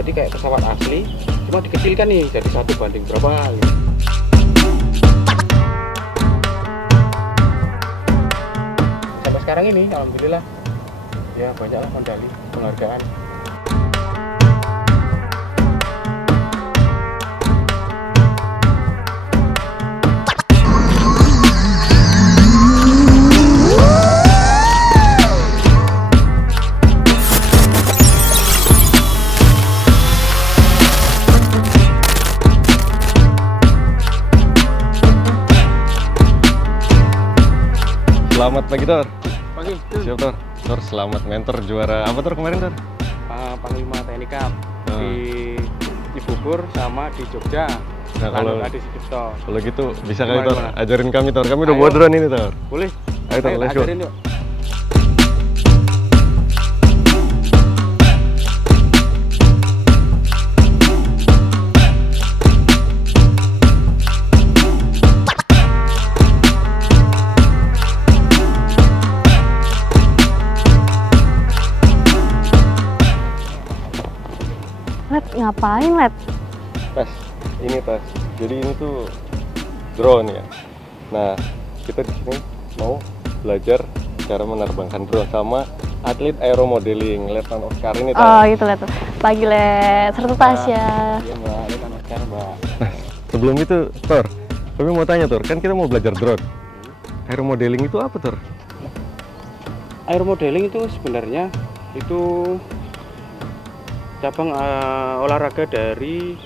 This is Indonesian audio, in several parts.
jadi kayak pesawat asli, cuma dikecilkan nih jadi 1 banding berapa gitu. Sampai sekarang ini alhamdulillah ya banyaklah medali penghargaan. Selamat pagi, Tor. Pagi, Siap, Tor. Tor, selamat mentor juara apa, Tor, kemarin, Tor? Panglima TNI Cup di Cibubur sama di Jogja. Nah, kalau Adi Sucipto. Kalau gitu bisa kali, Gimana, Tor, gimana? ajarin kami, Tor. Kami udah Ayo. buat drone ini, Tor. Boleh? Ayo, Tor, let's go. ajarin yuk. Let, ngapain, Let? Tes, ini tes. Jadi ini tuh drone ya. Nah, kita di sini mau belajar cara menerbangkan drone sama atlet aeromodeling, Letnan Oscar ini, Tor. Oh, gitu, Let. Pagi, Let. Serta Tasya. Iya Mbak, ini kan Oscar Mbak. Sebelum itu, Tor, kami mau tanya, Tor, kan kita mau belajar drone. Aeromodeling itu apa, Tor? Aeromodeling itu sebenarnya itu cabang olahraga dari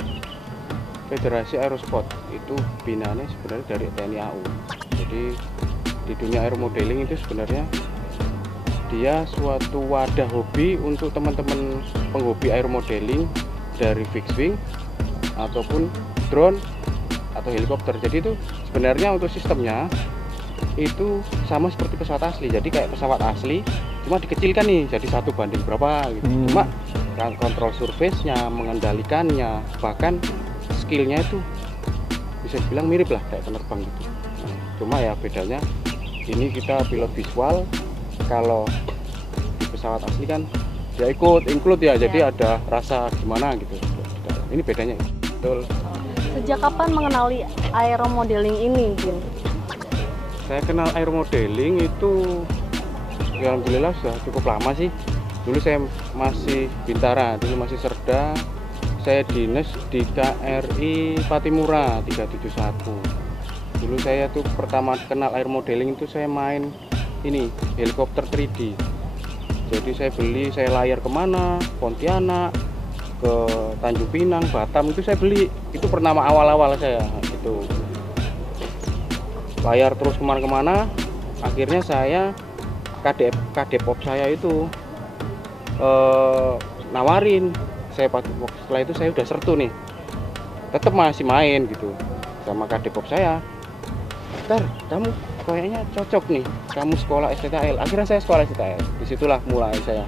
Federasi Aerosport. Itu binanya sebenarnya dari TNI AU. Jadi di dunia aeromodeling itu sebenarnya dia suatu wadah hobi untuk teman-teman penghobi aeromodeling dari fixed wing ataupun drone atau helikopter. Jadi itu sebenarnya untuk sistemnya itu sama seperti pesawat asli. Jadi kayak pesawat asli, cuma dikecilkan nih jadi 1 banding berapa gitu. Cuma kontrol surface-nya, mengendalikannya, bahkan skillnya itu bisa dibilang mirip lah kayak penerbang gitu. Cuma ya bedanya ini kita pilot visual, kalau di pesawat asli kan ya include ya, jadi ada rasa gimana gitu. Ini bedanya. Betul. Sejak kapan mengenali aeromodeling ini, Jin? Saya kenal aeromodeling itu ya alhamdulillah sudah cukup lama sih. Dulu saya masih Bintara, dulu masih Serda. Saya dinas di KRI Patimura 371. Dulu saya tuh pertama kenal aeromodeling itu saya main ini helikopter 3D. Jadi saya layar kemana, Pontianak, ke Tanjung Pinang, Batam, itu saya beli. Itu pertama awal-awal saya gitu. Layar terus kemana-kemana. Akhirnya saya Kadepop saya itu nawarin. Setelah itu saya udah sertu nih, tetap masih main gitu sama Kadepop saya. Ntar kamu kayaknya cocok nih, kamu sekolah STKL. Akhirnya saya sekolah STKL. Disitulah mulai saya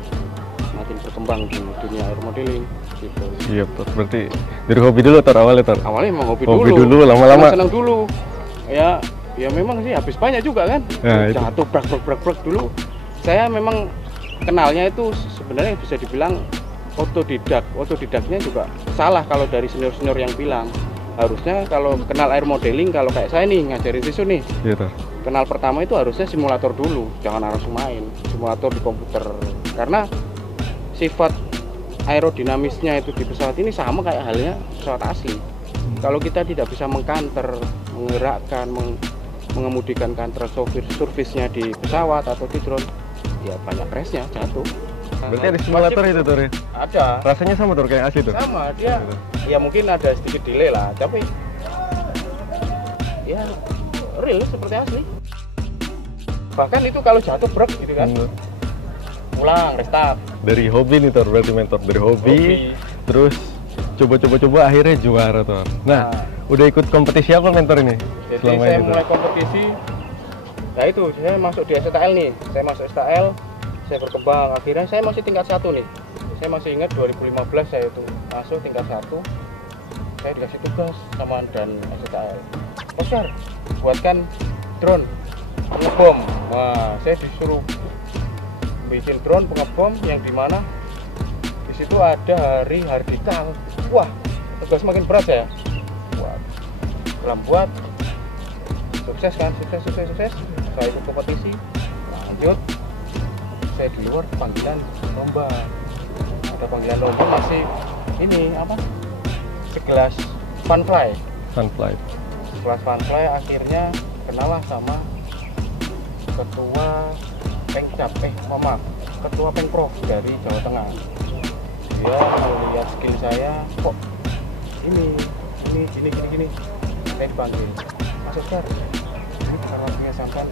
makin berkembang di dunia aeromodeling gitu. Iya, Tor. Berarti dari hobi dulu, Tor, awalnya, Tor? Awalnya memang hobi dulu, lama-lama senang dulu. Ya memang sih habis banyak juga kan. Nah, jatuh brak dulu. Saya memang kenalnya itu sebenarnya bisa dibilang otodidaknya juga salah kalau dari senior yang bilang. Harusnya kalau kenal aeromodeling, kalau kayak saya nih ngajarin siswa nih, Iya, Tor. kenal pertama itu harusnya simulator dulu, jangan langsung main simulator di komputer, karena sifat aerodinamisnya itu di pesawat ini sama kayak halnya pesawat asli. Kalau kita tidak bisa mengkanter, menggerakkan, mengemudikan kantor surface-nya di pesawat atau di drone, ya banyak crashnya, jatuh. Berarti ada simulator itu, Tor, ya? Ada. Rasanya sama, Tor, kayak asli, Tor? Sama, dia ya mungkin ada sedikit delay lah, tapi ya real seperti asli. Bahkan itu kalau jatuh brek gitu kan, pulang, restart. Dari hobi nih, Tor, berarti mentor. Dari hobi. Terus coba akhirnya juara, Tor. Nah, udah ikut kompetisi apa mentor ini? Jadi selama saya ini, mulai Tor? kompetisi, nah itu saya masuk di STL nih. Saya masuk STL, saya berkembang. Akhirnya saya masih tingkat 1 nih. Saya masih ingat 2015 saya itu masuk tingkat 1. Saya dikasih tugas sama dan STL. Oscar, buatkan drone pengebom. Nah, saya disuruh bikin drone pengebom yang dimana situ ada Hari Hardika. Wah, tugas makin berat ya. Wah, dalam buat sukses kan, sukses. Saya ikut kompetisi, lanjut. Saya di luar panggilan lomba. Ada panggilan lomba masih ini apa? Segelas funfly. Segelas funfly akhirnya kenalah sama ketua ketua Pengprov dari Jawa Tengah. Dia melihat skill saya, kok ini gini. Saya dipanggil, masuk Sar. Ini bukan waktunya sampai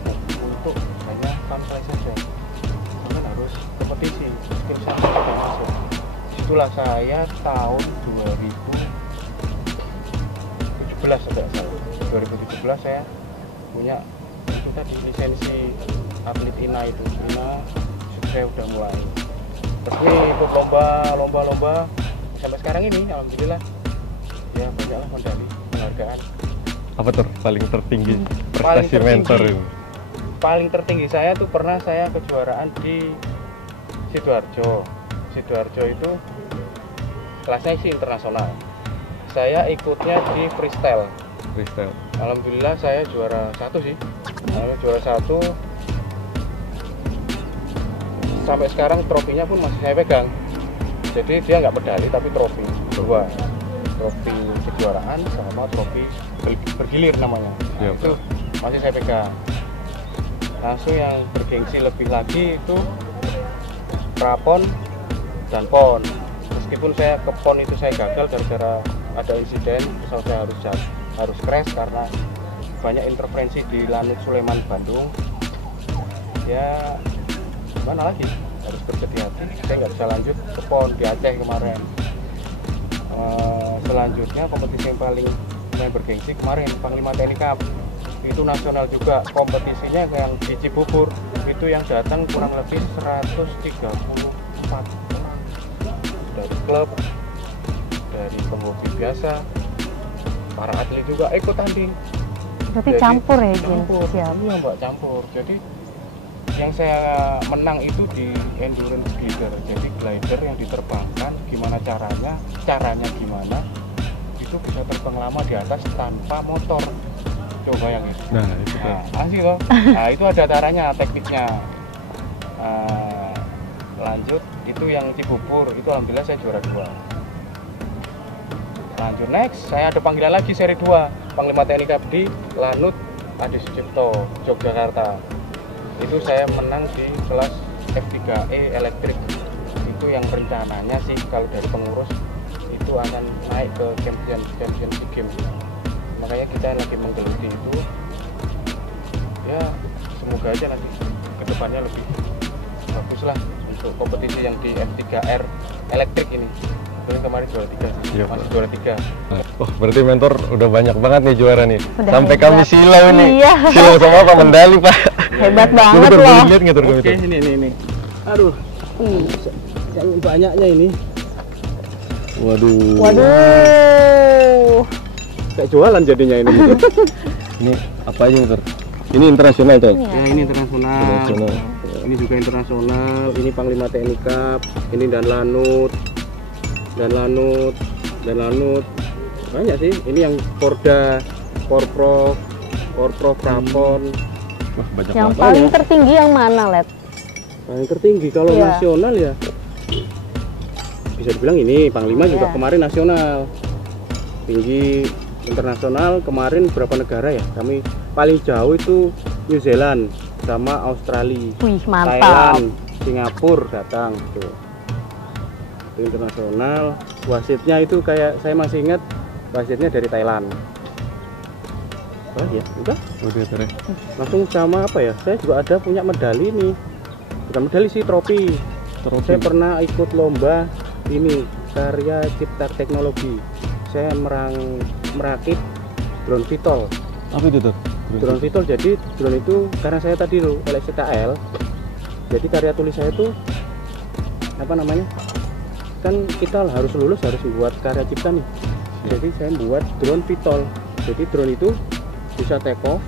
untuk hanya funfly saja. Sampai harus kompetisi, skill saya sudah masuk. Itulah saya tahun 2017 sudah salah. 2017 saya punya itu tadi lisensi atlet INA itu. Saya udah mulai resmi ikut lomba sampai sekarang ini, alhamdulillah ya banyaklah medali, penghargaan. Apa tuh paling tertinggi prestasi mentor ini? Paling tertinggi saya tuh pernah saya kejuaraan di Sidoarjo itu kelasnya isi internasional. Saya ikutnya di freestyle. Alhamdulillah saya juara 1 sih. Juara 1. Sampai sekarang trofinya pun masih saya pegang. Jadi dia nggak medali tapi trofi 2. Trofi kejuaraan sama trofi bergilir namanya. Nah, itu masih saya pegang. Langsung yang bergengsi lebih lagi itu prapon dan pon. Meskipun saya ke pon itu saya gagal gara-gara ada insiden, pesawat saya harus crash karena banyak interferensi di Lanut Suleman Bandung. Ya mana lagi, harus berhati-hati. Saya nggak bisa lanjut ke pon di Aceh kemarin. Selanjutnya kompetisi yang paling bergengsi kemarin Panglima TNI Cup. Itu nasional juga, kompetisinya yang di Cibubur itu yang datang kurang lebih 134 orang dari klub, dari penghobi biasa, para atlet juga ikut tanding. Berarti Jadi, campur ya, campur. Siap. Iya Mbak, campur. Jadi yang saya menang itu di endurance glider. Jadi glider yang diterbangkan gimana caranya gimana itu bisa terbang lama di atas tanpa motor. Coba bayangin. Nah, itu kan. Asli loh. Nah, itu ada caranya, tekniknya. Lanjut itu yang Cibubur itu alhamdulillah saya juara 2. Lanjut next, saya ada panggilan lagi seri 2 Panglima TNI Cup di Lanut Adi Sucipto, Yogyakarta. Itu saya menang di kelas F3E elektrik. Itu yang rencananya sih kalau dari pengurus itu akan naik ke champion SEA Games. Makanya kita lagi menggeluti itu. Ya semoga aja nanti kedepannya lebih bagus lah untuk kompetisi yang di F3R elektrik ini. Ini kemarin juara 3 sih. Iya, masih juara 3. Oh, berarti mentor udah banyak banget nih juara nih. Udah Sampai hebat. kami silau nih. Iya. Silau sama apa medali, Pak. Hebat banget Tur, loh. boleh lihat nggak, Tur, kami, Oke, Tur? ini. Aduh. Yang banyaknya ini. Waduh. Kayak jualan jadinya ini. Ini apa aja nih, Tur? Ini internasional, Tur? Iya. Ya, ini internasional. Internasional. Ini juga internasional. Ini Panglima TNI Cup. Ini dan Lanut. Banyak sih. Ini yang Porda, Porprov, Prapon. Wah, banyak Yang banget. paling tertinggi yang mana, Let? Paling tertinggi kalau Iya. nasional ya. Bisa dibilang ini Panglima juga Iya. kemarin nasional. Tinggi internasional kemarin berapa negara ya? Kami paling jauh itu New Zealand sama Australia. Wih, mantap. Thailand, Singapura datang tuh. Itu internasional. Wasitnya itu kayak saya masih ingat wasitnya dari Thailand. Oh ya, udah. Udah, Tur. Langsung sama apa ya? Saya juga ada punya medali nih. Bukan medali sih, trofi. Saya pernah ikut lomba ini karya cipta teknologi. Saya merakit drone VTOL. Apa itu, Tur? Drone VTOL, jadi drone itu karena saya tadi loh LSTKL. Jadi karya tulis saya itu apa namanya? Kan kita harus lulus harus membuat karya cipta nih. Jadi saya membuat drone VTOL. Jadi drone itu bisa take off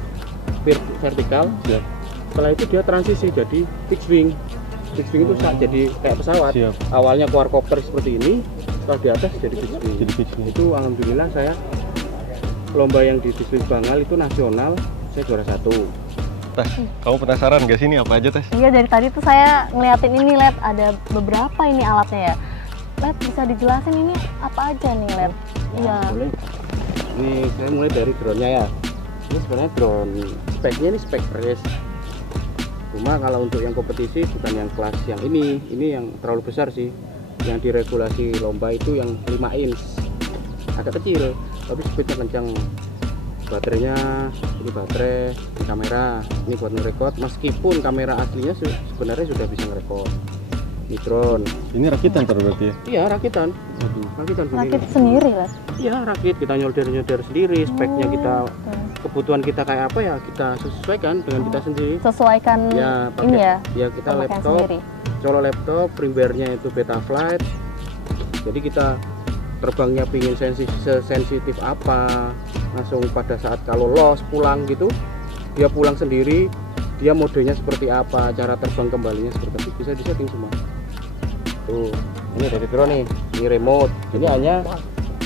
vertikal. Siap. Setelah itu dia transisi jadi fixed wing. fixed wing itu jadi kayak pesawat. Siap. Awalnya quadcopter seperti ini, setelah di atas jadi fixed wing. Jadi fixed wing. Itu alhamdulillah saya lomba yang di Dislis Bangal itu nasional, saya juara 1. Tes, kamu penasaran gak sih ini apa aja, Tes? Iya, dari tadi tuh saya ngeliatin ini, Led. Ada beberapa ini alatnya ya. Led, bisa dijelasin ini apa aja nih, Led? Iya. Boleh. Ini saya mulai dari drone-nya ya. Ini sebenarnya drone speknya ini spek race. Cuma kalau untuk yang kompetisi bukan yang kelas yang ini yang terlalu besar sih. Yang diregulasi lomba itu yang 5 inch, agak kecil, tapi speednya kencang. Baterainya ini baterai, ini kamera, ini buat ngerekord. Meskipun kamera aslinya sebenarnya sudah bisa ngerekord. Ini drone. Ini rakitan berarti ya? Iya rakitan. Rakitan Rakit sendiri, Led? Iya rakit, kita nyolder sendiri. Speknya kita, kebutuhan kita kayak apa ya kita sesuaikan dengan kita sendiri. Sesuaikan Ya, pakai, ini ya? ya kita pemakaian laptop, sendiri. colok laptop, firmware-nya itu Betaflight. Jadi kita terbangnya pingin sensitif apa, langsung pada saat kalau loss pulang gitu, dia pulang sendiri, dia modenya seperti apa, cara terbang kembalinya seperti apa, bisa disetting semua. Tuh, ini dari drone nih, ini remote, ini hanya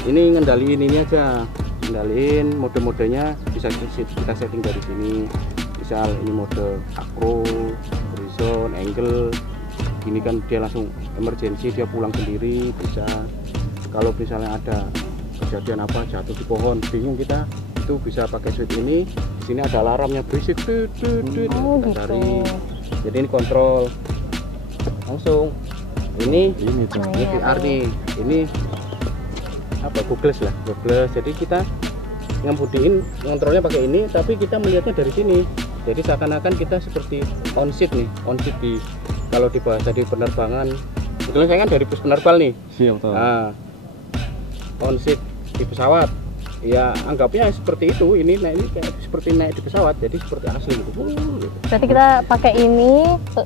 ini ngendaliin ini aja, ngendaliin mode-modenya bisa kita setting dari sini. Misal ini mode acro, horizon, angle, gini kan dia langsung emergency, dia pulang sendiri bisa. Kalau misalnya ada kejadian apa jatuh di pohon bingung kita, itu bisa pakai switch ini. Di sini ada alarmnya berisik, Oh, kita gitu. cari. Jadi ini kontrol langsung. Ini tuh. ini VR nih, ini apa Google lah, Google. Jadi kita yang budiin ngontrolnya pakai ini, tapi kita melihatnya dari sini. Jadi seakan-akan kita seperti on seat nih, on seat di kalau di bahasa di penerbangan. Kebetulan saya kan dari bus penerbal nih. Siap tuh. Nah, on seat di pesawat. Ya anggapnya seperti itu. Ini naik ini kayak seperti naik di pesawat, jadi seperti asli gitu. Berarti kita pakai ini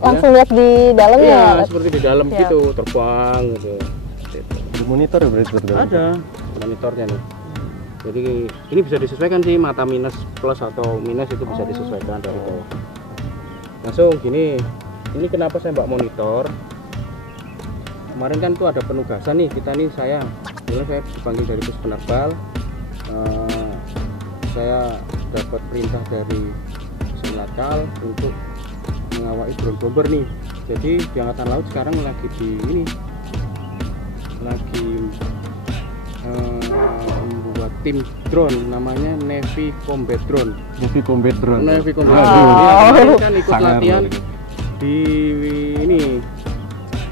langsung lihat di dalam Iya, ya, Led? seperti di dalam Siap. gitu, terbang gitu. Ada monitor ya berarti berarti? Ada monitornya nih. Jadi ini bisa disesuaikan sih, mata minus plus atau minus itu bisa disesuaikan dari itu. Langsung gini. Ini kenapa saya mbak monitor? Kemarin kan tuh ada penugasan nih kita nih, saya dipanggil dari bus penerbal. Saya dapat perintah dari Senlacal untuk mengawal drone bomber nih. Jadi di Angkatan Laut sekarang lagi di ini lagi membuat tim drone namanya Navy Combat Drone. Navy Combat Drone. Navy Combat Wow. Drone. Dia kemarin kan ikut Sangar latihan loh ini. di ini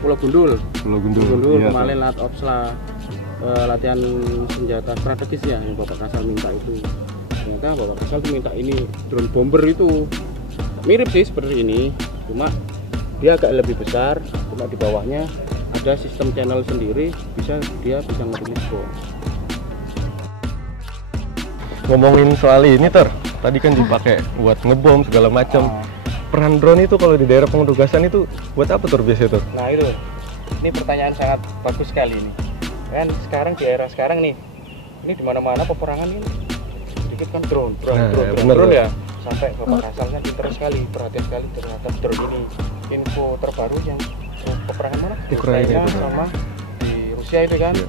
Pulau Gundul. Pulau Gundul. Gundul Iya, kemarin latihan senjata strategis ya yang Bapak Kasal minta itu. Ternyata Bapak Kasal tuh minta ini drone bomber itu mirip sih seperti ini, cuma dia agak lebih besar, cuma di bawahnya ada sistem channel sendiri, dia bisa ngerilis bom. Ngomongin soal ini tadi kan dipakai buat ngebom segala macam. Peran drone itu kalau di daerah penugasan itu buat apa biasanya tuh? Nah itu, ini pertanyaan sangat bagus sekali ini. Kan sekarang di era sekarang nih, ini di mana-mana peperangan ini sedikit kan drone bener. ya. Sampai Bapak Kasalnya pinter sekali, perhatian sekali terhadap drone ini. Info terbaru yang peperangan mana? Di Ukraina itu. sama di Rusia itu kan. Iya.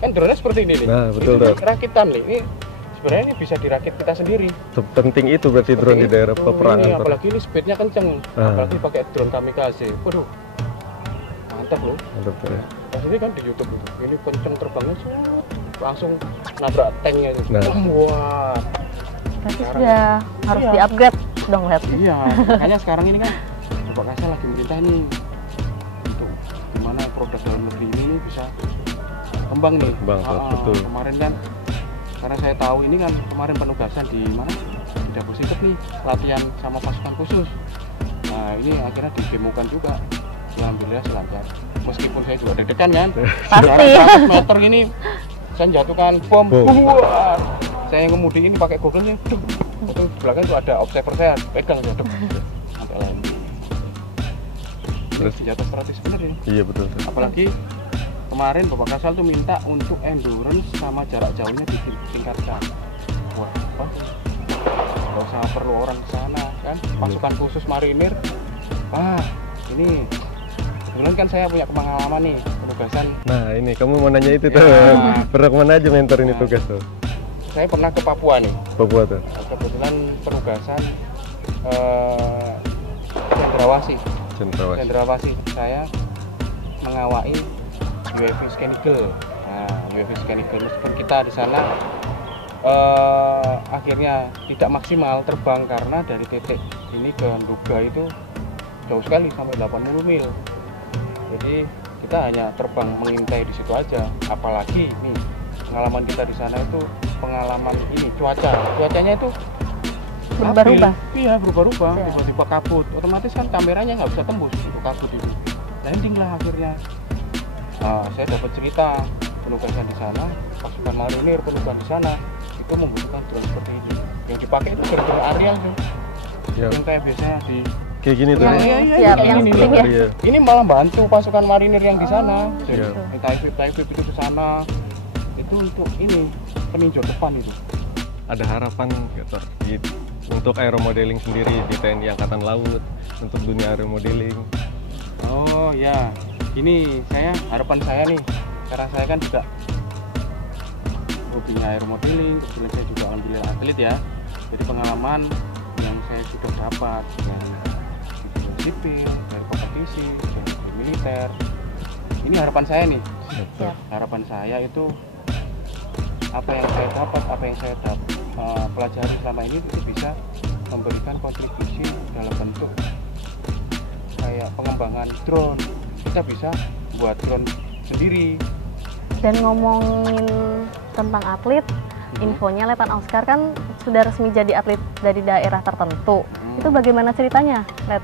Kan drone-nya seperti ini nih. Nah, betul, Ini Dok. rakitan nih. Ini sebenarnya ini bisa dirakit kita sendiri. Penting itu berarti drone di daerah Itu, peperangan. ini, Tor. apalagi ini speednya kenceng, apalagi pakai drone kamikaze. Waduh, mantap loh. Mantap, Tor, ya. Pas ini kan di YouTube itu, ini kenceng terbangnya, langsung nabrak tanknya itu. Nah. Wah, Berarti Sekarang- sudah harus Iya. di-upgrade dong, Led. iya. Makanya sekarang ini kan Bapak Kasal lagi merintah nih untuk gimana produk dalam negeri ini bisa kembang nih. Berkembang, betul. Kemarin kan, karena saya tahu ini kan kemarin penugasan di mana? Di Dapur Sikep nih, latihan sama pasukan khusus. Nah ini akhirnya didemokan juga. Ya alhamdulillah selancar. Meskipun saya juga deg-degan kan. Pasti. 100 meter ini saya jatuhkan bom. Bom. Wah. Saya ngemudi ini pakai Google-nya. Duh. Itu di belakang tuh ada observer saya pegang ya. Duh. Sampai lagi. Terus? Senjata strategis bener ini. Iya betul. Tor. Apalagi kemarin Bapak Kasal tuh minta untuk endurance sama jarak jauhnya ditingkatkan. Wah, bagus. Gak usah perlu orang ke sana kan. Pasukan khusus marinir. ini kebetulan kan saya punya pengalaman nih penugasan. Nah ini kamu mau nanya itu tuh, pernah kemana aja mentor ini tugas tuh? Saya pernah ke Papua nih. Papua tuh? Kebetulan penugasan Cendrawasih. Cendrawasih. Saya mengawai UAV Scan Eagle. Nah, UAV Scan Eagle meskipun kita di sana akhirnya tidak maksimal terbang karena dari titik ini ke Nduga itu jauh sekali sampai 80 mil. Jadi kita hanya terbang mengintai di situ aja. Apalagi nih pengalaman kita di sana itu pengalaman ini cuacanya itu berubah-ubah. Iya berubah-ubah, tiba-tiba kabut. Otomatis kan kameranya nggak bisa tembus untuk kabut itu. Landing lah akhirnya. Nah, saya dapat cerita penugasan di sana, pasukan marinir penugasan di sana itu membutuhkan drone seperti ini. Yang dipakai itu drone aerial sih. Yang kayak biasanya di kayak gini tuh. Iya. Ini malah bantu pasukan marinir yang di sana. Taifib itu ke sana. Itu untuk ini peninjau depan itu. Ada harapan gitu untuk aeromodeling sendiri di TNI Angkatan Laut, untuk dunia aeromodeling. Oh ya, ini harapan saya nih, karena saya kan juga hobinya aeromodeling, kebetulan saya juga alhamdulillah atlet ya. Jadi pengalaman yang saya sudah dapat dari sipil, dari kompetisi, dari militer. Ini harapan saya nih. Harapan saya itu apa yang saya dapat, pelajari selama ini itu bisa memberikan kontribusi dalam bentuk kayak pengembangan drone. Kita bisa buat drone sendiri. Dan ngomongin tentang atlet, infonya Letnan Oscar kan sudah resmi jadi atlet dari daerah tertentu. Itu bagaimana ceritanya, Let?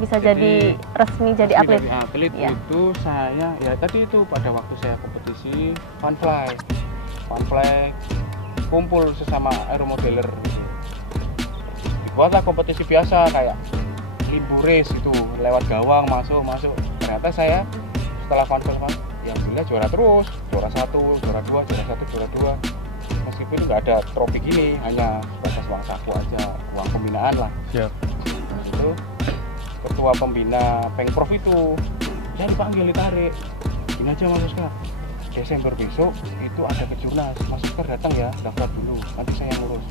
Bisa jadi resmi jadi atlet? Jadi atlet itu saya, ya tadi itu pada waktu saya kompetisi funfly kumpul sesama aeromodeler. Dibuatlah kompetisi biasa kayak limbu race itu, lewat gawang masuk. Ternyata saya setelah funfly yang bila juara terus, juara 1, juara 2, juara 1, juara 2. Meskipun nggak ada trofi gini, hanya sebatas uang saku aja, uang pembinaan lah. Siap. Nah, itu ketua pembina Pengprov itu saya dipanggil, ditarik. Ini aja Mas Oscar, Desember besok itu ada kejurnas, Mas Oscar datang ya, daftar dulu, nanti saya ngurus.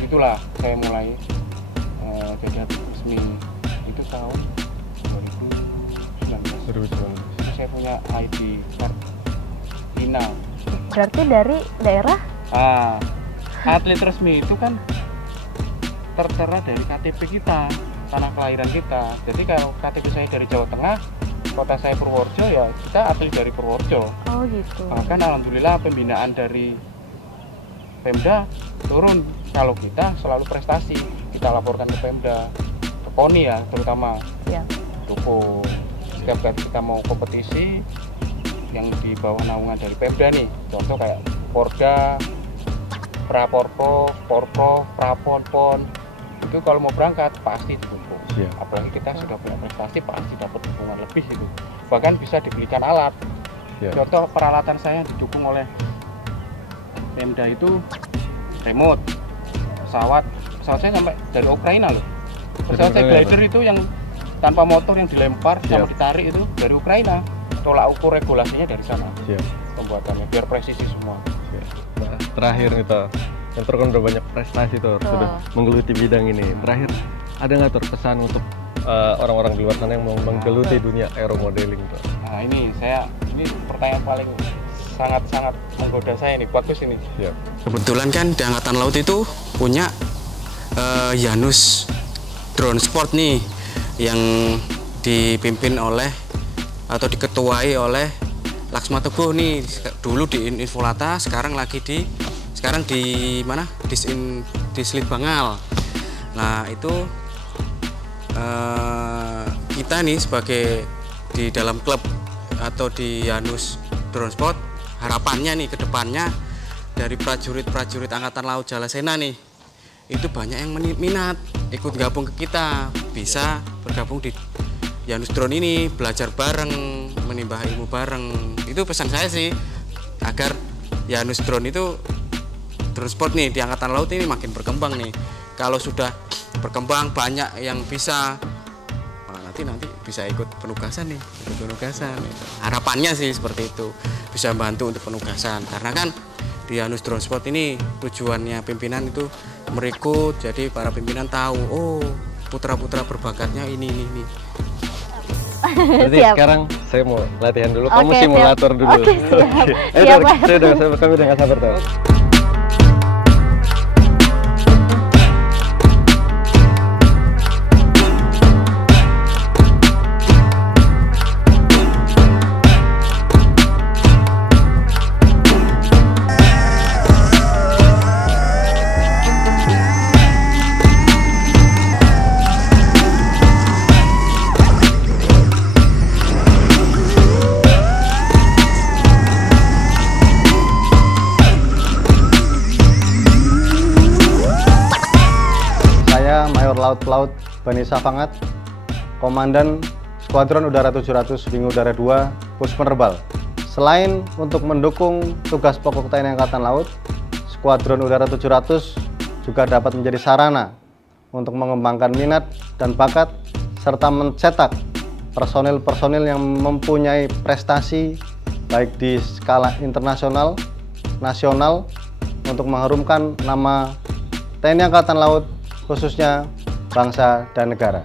Itulah saya mulai jadi atlet resmi itu tahun 2019. Saya punya ID card Tina. Berarti dari daerah? Atlet resmi itu kan tertera dari KTP kita, tanah kelahiran kita. Jadi kalau KTP saya dari Jawa Tengah, kota saya Purworejo, ya kita atlet dari Purworejo. Oh gitu. Bahkan alhamdulillah pembinaan dari Pemda turun. Kalau kita selalu prestasi, kita laporkan ke Pemda, ke KONI ya terutama. Ya. Dukung. Setiap kali kita mau kompetisi yang di bawah naungan dari Pemda nih, contoh kayak Porda, Praporpro, Porpro, Praponpon, itu kalau mau berangkat pasti didukung. Apalagi kita sudah punya prestasi, pasti dapat dukungan lebih itu. Bahkan bisa dibelikan alat. Contoh peralatan saya didukung oleh Pemda itu remote, pesawat saya sampai dari Ukraina loh. Pesawat saya glider itu yang tanpa motor yang dilempar sama ditarik itu dari Ukraina. Tolak ukur regulasinya dari sana. Pembuatannya biar presisi semua. Nah, terakhir nih Tor, yang kan udah banyak prestasi Tor, sudah menggeluti bidang ini. Terakhir ada nggak Tor pesan untuk orang-orang di luar sana yang mau menggeluti dunia aeromodeling Tor? Nah ini pertanyaan paling sangat menggoda saya nih, bagus ini. Kebetulan kan di Angkatan Laut itu punya Janus Drone Sport nih, yang dipimpin oleh atau diketuai oleh Laksma Teguh nih, dulu di Infolata, sekarang di mana? Di Slit Bangal. Nah itu kita nih sebagai di dalam klub atau di Janus Drone Sport, harapannya nih ke depannya dari prajurit Angkatan Laut Jalasena nih, itu banyak yang minat ikut gabung ke kita, bisa bergabung di Janus Drone ini, belajar bareng, menimba ilmu bareng. Itu pesan saya sih, agar Janus Drone itu, drone sport nih di Angkatan Laut ini makin berkembang nih. Kalau sudah berkembang, banyak yang bisa, nanti bisa ikut penugasan nih, harapannya sih seperti itu, bisa bantu untuk penugasan, karena kan di Yanus Drone Spot ini tujuannya pimpinan itu merekrut, jadi para pimpinan tahu, oh putra-putra berbakatnya ini. Berarti Siap. sekarang saya mau latihan dulu, kamu Oke, simulator siap. dulu. Oke, siap. Ayo, Siap, Dar, Pak. kami udah nggak sabar tuh. Mayor Laut Pelaut Bani Safangat, Komandan Skuadron Udara 700 Wing Udara 2 Pus Penerbal. Selain untuk mendukung tugas pokok TNI Angkatan Laut, Skuadron Udara 700 juga dapat menjadi sarana untuk mengembangkan minat dan bakat serta mencetak personil-personil yang mempunyai prestasi baik di skala internasional, nasional untuk mengharumkan nama TNI Angkatan Laut, khususnya bangsa dan negara.